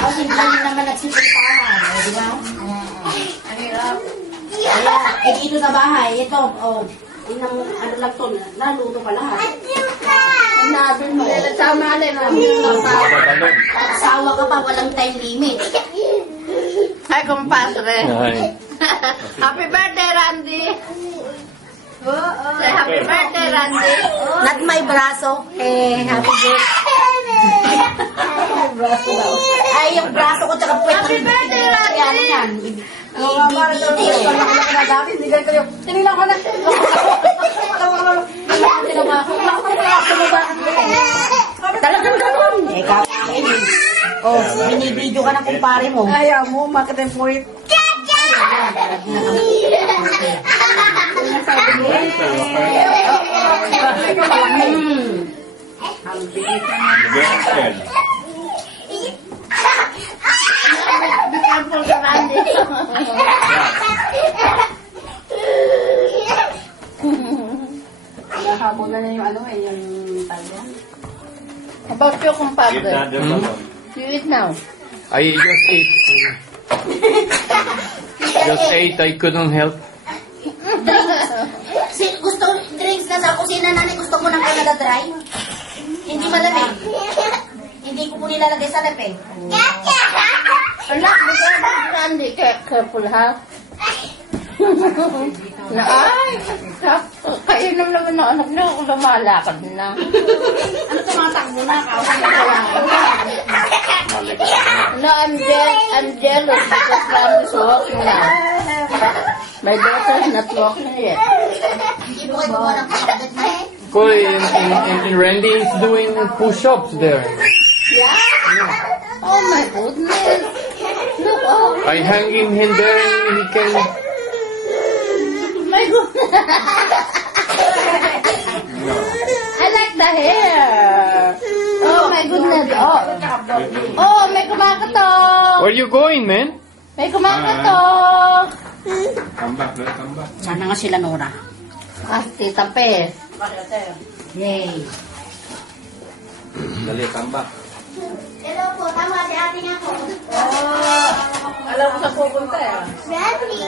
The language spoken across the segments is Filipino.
Kasi hindi naman nagsipuntahan. Di ba? Ang hirap. Kaya, dito sa bahay, ito, ano lang to, naluto pa lahat. Natin mo. Sama alin. Sawa ka pa, walang time limit. Ay, kumpadre. Happy birthday, Randy. Say happy birthday, Randy. Not my braso. Happy birthday. Ay, yung braso ko tsaka puwet. Happy birthday, Randy. Yan. Tinilang ko na. Talagang ganun. Binibidyo ka ng kumpare mo. Ayaw mo, makatin po ito. Habol na yung ano yung talya. About your compadre. You eat now. I just ate. Just ate. I couldn't help. Gusto drinks na sa kusina namin. Gusto ko ng Canada Dry. Hindi malamig. Hindi ko po nilalagay sa rep. Anak, Randy, careful ha. Na ay, kainom naman ng anak niyo kung lumalakad na. Ano tumatakbo na? No, I'm jealous because Randy is walking now. My daughter is not walking yet. And Randy is doing push-ups there. Yeah? Oh my goodness. Look, oh. I hang him there and he can... My goodness. I like the hair. Oh my goodness. Oh, may kumakatok. Where are you going, man? May kumakatok. Come back. Sana nga sila, Nora. Tita Pe. Yay. Dali, come back. Hello po, tama si ate nga po. Alam mo sa pupunta eh. Randy.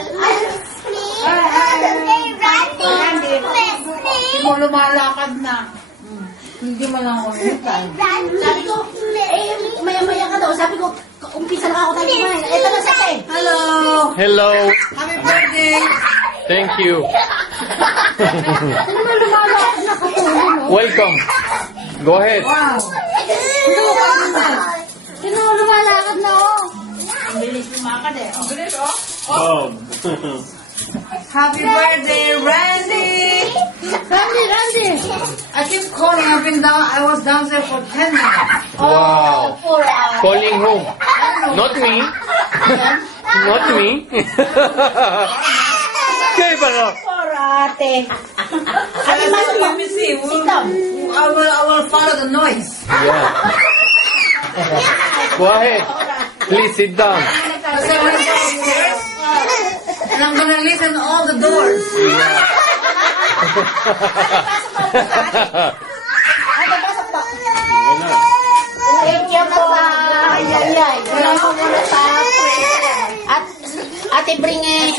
Hindi mo lumalakad na. Hindi mo lang umitan. Sabi ko, maya-maya ka daw. Sabi ko, umpisa na ako tayo kumain. Ito na sa akin. Hello. Hello. Happy birthday. Thank you. Ano mo lumalakad na katulong? Welcome. Go ahead. Wow. Sino lumalakad na oh? Ang bilis lumakad eh. Ang bilis oh. Happy birthday, Randy! Randy! I keep calling up and down. I was down there for 10 minutes. Wow. Calling who? Not me. Not me. Okay, pero. Ate. Ate, let me see. I will follow the noise. Yeah. Go ahead. Please sit down. And I'm gonna listen all the doors. Yeah. Thank you po. Ate, bring it.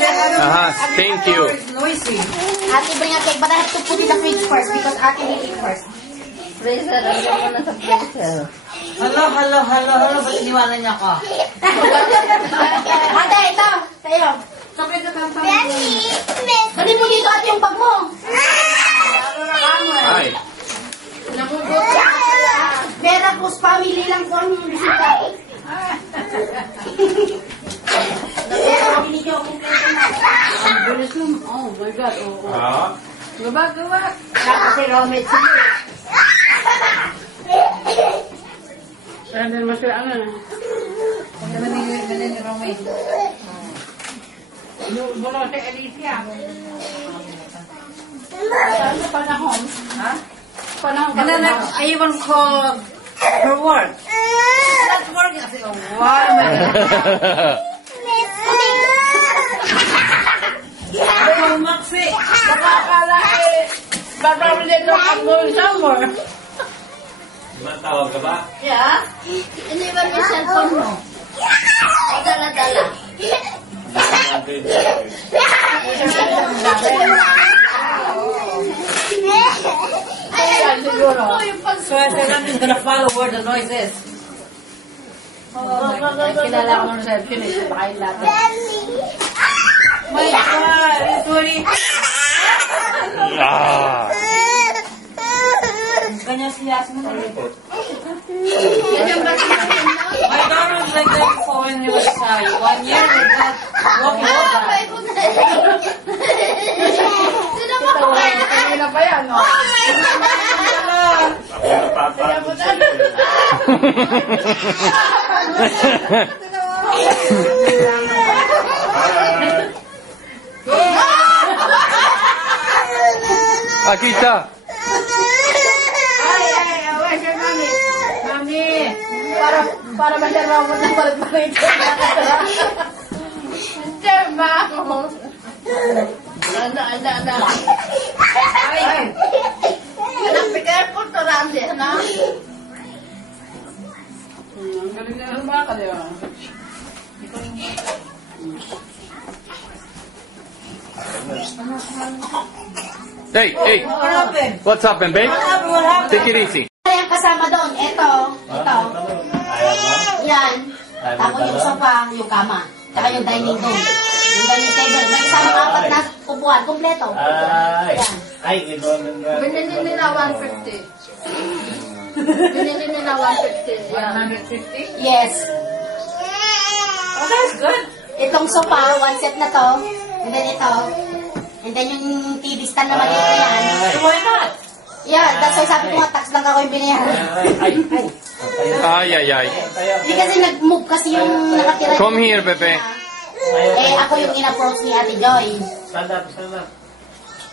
Thank you. Ate, bring a cake, but I have to put it in the fridge first because Ate will eat first. Freezer, ano mo na sa freezer? Hello. Ba't iniwanan niya ako? Ate, ito. Sa'yo. Dali mo dito ate yung bag mo. Hi. Vera Cruz family lang po ang bisita. Ang bilis mo. Oh my God. Gawa. Kasi Romet siya. Ano naman sila ano na? Ano naman ni Romet? Bulo si Alicia. Saan sa panahon? Ha? Panahon ka na. Ayawan ko her work. That's work. Kasi, oh, wow. Oh, Maxi. Nakakala eh. Babawin din nung I'm going somewhere. Matawag ka ba? Yeah. Iniwan So I said, I'm just gonna follow where the noise is. Kilala ko ng receptionist. Bakain lahat. My God! It's really... Ah. Ganyan siya. My daughter was like that before when he was 1 year. Like that. Walking over. Kanina pa yan, no? Aquí está. Where's your mommy? Mommy! Para masyaraw mo ng balik-balik. Masyaraw! Anda. Ay! Be careful to Randy, na? Ang galing na lumaka, di ba? Hey, What happened? what's happened, babe? What happened? Take it easy. Yung kasama doon, ito. Yan. Tapos yung sofa, yung kama. Tsaka yung dining room. Yung dining table. May isang 4 na upuan. Kompleto. Ay, ito na. Binili nila 150. Binili nila 150. Yan. 150? Yes. Oh, that's good. Itong sofa, 1 set na to. And then ito. And then yung TV stand na maliit na yan. So why not? Yeah, that's why sabi ko nga, tax lang ako yung binayaran. Ay. Hindi kasi nag-move kasi yung nakatira. Come here, Pepe. Ako yung in-approach ni Ate Joy. Stand up.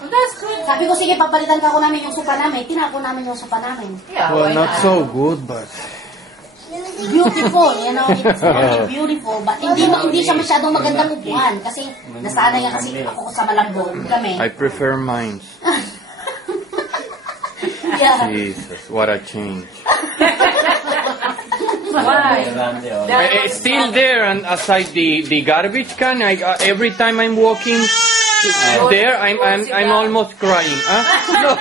Oh, that's good. Sabi ko, sige, papalitan ka ko namin yung sofa namin. Tinapon namin yung sofa namin. Yeah, Well, why not so good, but... Beautiful, you know, it's really beautiful. But hindi siya masyadong magandang upuan. Kasi nasanay kasi ako sa malambot kami. I prefer mine. Yeah. Jesus, what a change. Why? It's still there and aside the garbage can. Every time I'm walking there, I'm almost crying. Huh? No.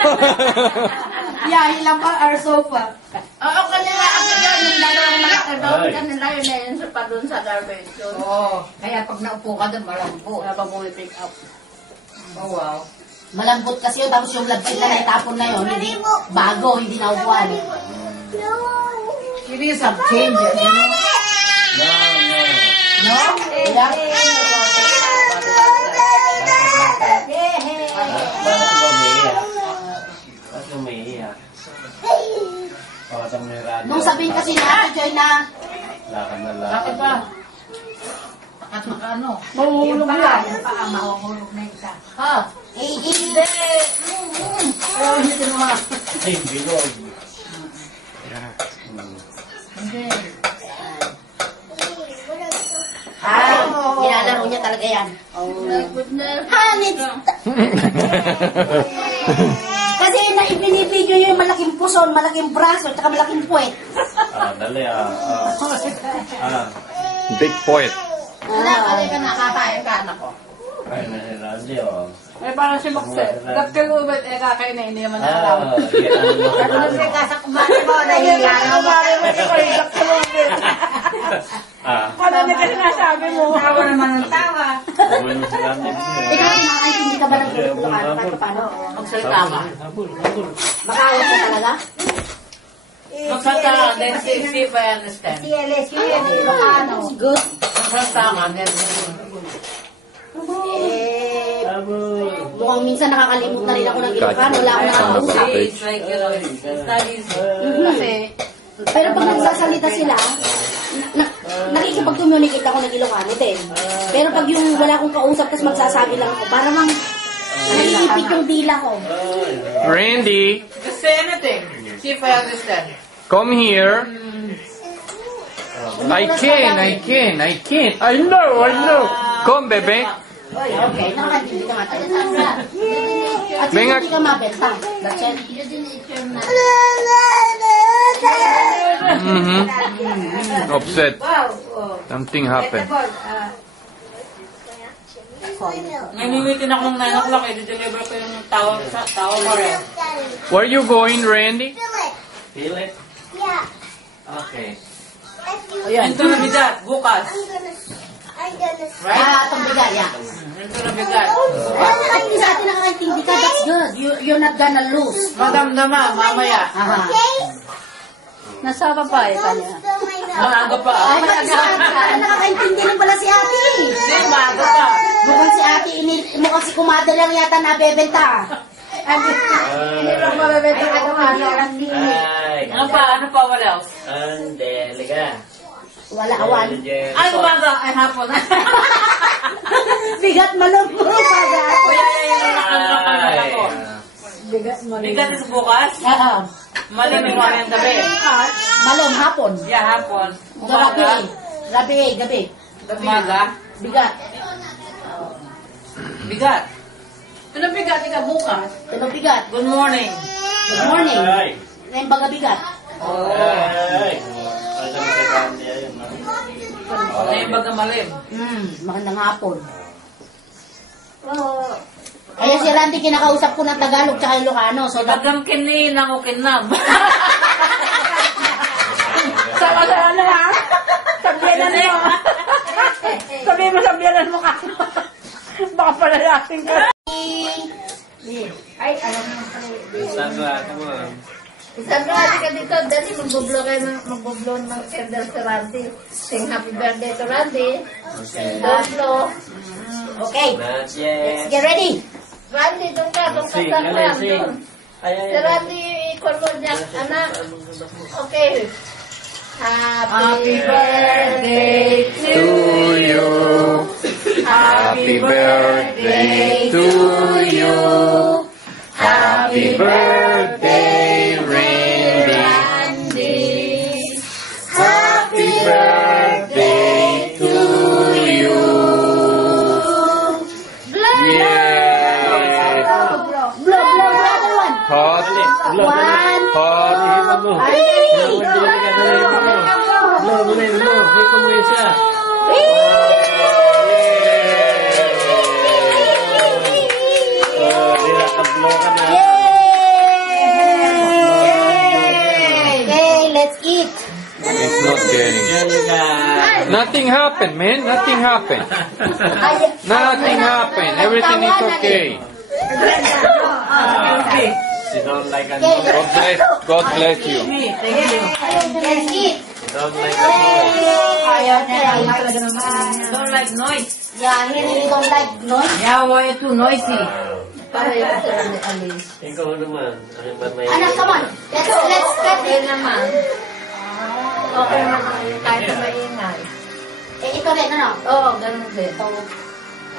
Yeah, hilang pa our sofa. Oo, kanila ako yun. Yung dalawang malaki doon. Kanila yun na yun pa doon sa garbage. Oh, kaya pag naupo ka doon, malambo. Kaya pag bumi-pick up. Oh, wow. Malambot kasi yun. Tapos yung labsit na naitapon na yun. Hindi bago, hindi naupuan. You need some changes, you know? No? Yeah. Nung sabihin kasi ni Ate Joy na Bakit ba? Bakit makaano? mahuhulog yan. Yung paa, mahuhulog na isa. Oh, hindi. Ayaw hindi tinuma. Ay, bilog. Hindi. Nilalaro niya talaga yan. Oh my goodness. Hanit! Kasi ibinibidyo yung malaking puson, malaking braso, at malaking puwet. Dali Big poet. Kali ka nakakain ka, anak ko. Ay, na si Randy, Eh, parang si Bakse. Nagkalubit, kakain na hindi naman nakalaw. Kasi ka sa kumari mo, nahihiyan mo. Ano na kasi nasabi mo? Tawa naman ng tawa. Ikaw, nakakaintindi ka ba ng Ilocano? Kahit paano? Magsalita ka. Makawat ka talaga? Magsalita ka, then see if I understand. Si LSQ yan, Ilocano. Good. Magsalita ka, then Mukhang minsan nakakalimot na rin ako ng Ilocano. Wala akong nakakausap. it's like, it's not easy. Kasi, Pero pag nagsasalita sila, nakikipag-communicate ako ng Ilocano din. Pero pag yung wala akong kausap, tapos magsasabi lang ako, parang naiipit yung dila ko. Randy, just say anything. See if I understand. come here. I can. I know. Come, bebe. Okay, nakakaintindi ka nga talaga. At Venga. hindi ka mabenta. That's it. Upset. Something happened. Namimitin ako ng 9 o'clock, i-deliver ko yung tawa mo rin. Where you going, Randy? Feel it? Yeah. Okay. Ayan, ito na bigat, bukas. I'm gonna Itong bigat, yeah. Ito na bigat. Hindi sa atin nakakaintindi ka, that's good. You're not gonna lose. Madamdama, mamaya. Aha. Nasaba pa eh, kanya. Maaga pa. Ay, nakakaintindi rin pala si ate. Hindi, maaga pa. Mukhang si ate, mukhang si kumada lang yata nabebenta. Hindi lang mabebenta ka kumada. Ay, Ano pa, what else? Andeliga. Wala awan. Ay, umaga, ay hapon. Bigat malambot. Bigat is bukas? Oo. Malamig kami ang gabi. Malom, hapon. Yeah, hapon. Gabi. Umaga. Bigat. Bigat. Ano bigat? Ika bukas. Ano bigat? Good morning. Good morning. Ay. Ngayon baga bigat. Ay. Alam mo sa kandi ayun. Ngayon baga malim. Magandang hapon. Kaya si Randy kinakausap ko ng Tagalog tsaka Ilocano. So, Bagang kini nang ukinam. Sama-sama na ha? Sabihanan mo. Sabihin mo, sabihanan mo ka. Baka palalasin ka. Ay, alam mo pala. Sandra, come on. Sandra, ka dito. Dali, magbublo ng candle sa Randy. Sing happy birthday to Randy. Okay. Don't blow. Okay, Not yet. get ready. Randy, doon ka Sing, sa dali, sing. doon. Ay, Si Randy, ikon mo niya, anak. Okay. Happy birthday To you. Happy birthday to you. Happy birthday, Randy. Happy birthday to you. Yay! Blow, another one. Hot. One. Hot. Okay, let's eat. It's not getting. Nothing happened, man. Nothing happened. Nothing happened. Everything is okay. She don't like a God bless you. Let's eat. don't like Don't like noise. Yeah, he really don't like noise. Yeah, why too noisy? Ikaw naman. Ano ba may... Anak, come on. Let's cut it. naman. Okay naman. Kahit na maingay. Eh, ito rin, ano? Oo, ganun din.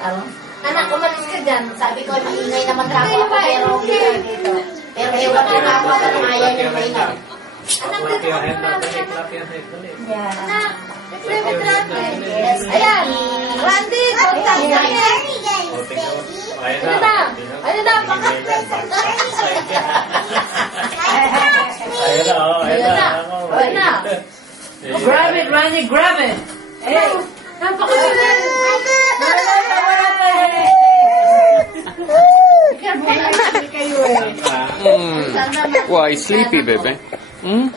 Ano? Anak, umalis ka dyan. Sabi ko, maingay naman trapo ako, pero dito. Pero ewan ko nga ako, anong ayaw niya maingay. Clap your hand na dali. Clap your hand dali. Anak, play with Randy. Ayan. Randy, don't touch the hair. Ayun na. Ayun na, pakat. Ayun na, oh. Ayun na. Ayun na. Grab it, Randy, grab it. Hey, napakagaling. Why sleepy, baby? Hmm?